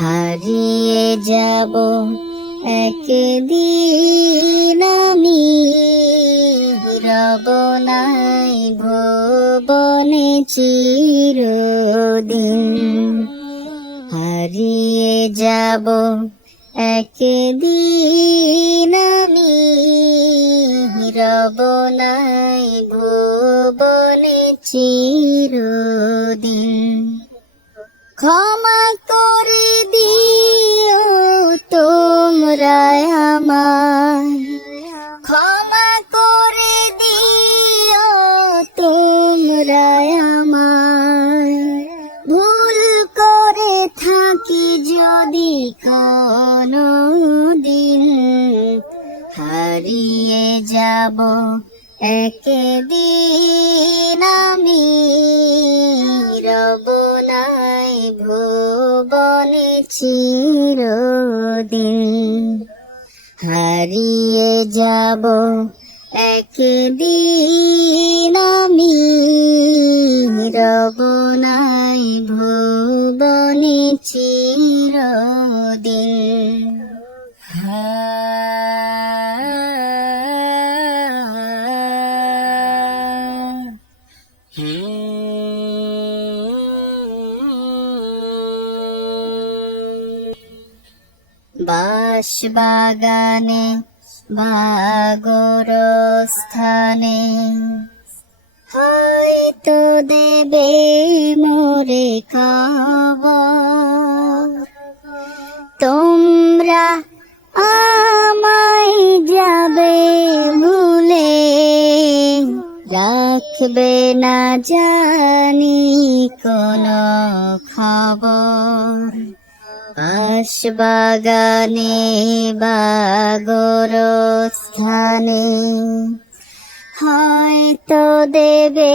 হারিয়ে যাব একদিন আমি, রব নাই ভুবনে চিরদিন। হারিয়ে যাব একদিন আমি, রব নাই ভুবনে চিরদিন। ক্ষমা করে দিও তোমরা আমায়, ক্ষমা করে দিও তোমরা আমায়। ভুল করে থাকি যদি কোনো দিন, হারিয়ে যাব একদিন আমি, রব নাই ভুবনে চিরদিন। হারিয়ে যাব একদিন আমি, রব নাই ভুবনে চিরদিন। বাঁশ বাগানে বা গোরস্থানে হয়তো দেবে মোরে খবর। তোমরা আমায় যাবে ভুলে, রাখবে না জানি কোনো খবর। বাঁশ বাগানে বা গোরস্থানে হয়তো দেবে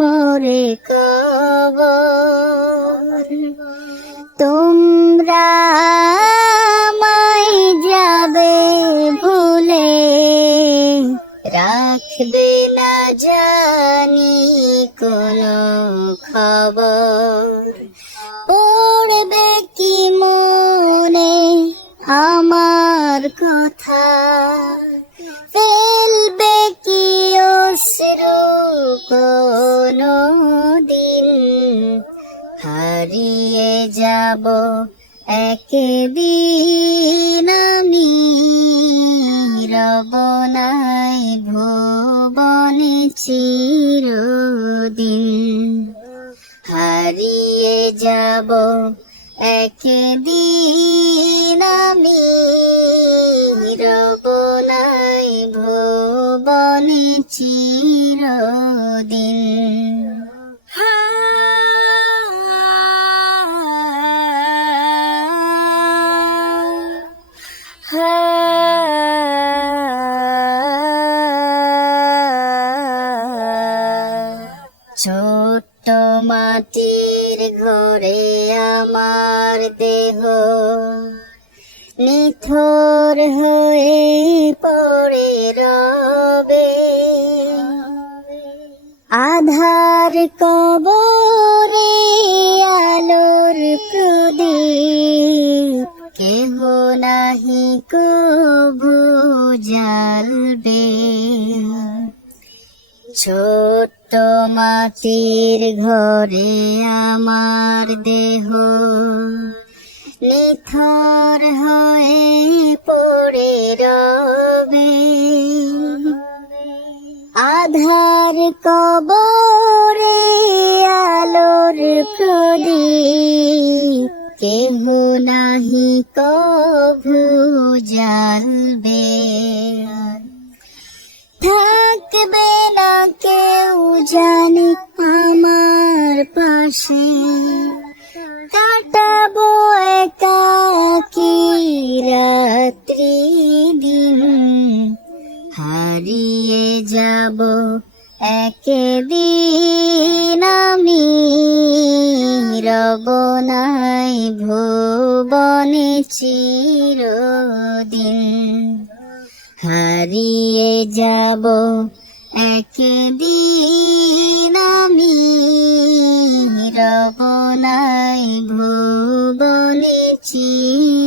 মোরে খবর। তোমরা আমায় যাবে ভুলে, রাখবে না জানি কোনো খবর। পড়বে কি মনে আমার কথা, ফেলবে কি অশ্রু কোনো দিন। হারিয়ে যাব একদিন আমি, রব নাই ভুবনে চিরদিন। হারিয়ে যাব একদিন আমি, রব নাই ভুবনে চিরদিন। ছোট্ট মাটির ঘরে আমার দেহ নিথর হয়ে পড়ে রবে। আধার কবরে আলোর প্রদীপ, কেহ নাহি কভু জ্বালবে। ছোট্ট মাটির ঘরে আমার দেহ নিথর হয়ে পড়ে রবে। আধার কবরে আলোর প্রদীপ, কেহ নাহি কভু জ্বালবে। থাকবে না কেউ জানি আমার পাশে, কাটাবো একাকী রাত্রি দিন। হারিয়ে যাব একদিন আমি, রব নাই ভুবনে চিরদিন। হারিয়ে যাব একদিন আমি, রব নাই ভুবনে চিরদিন।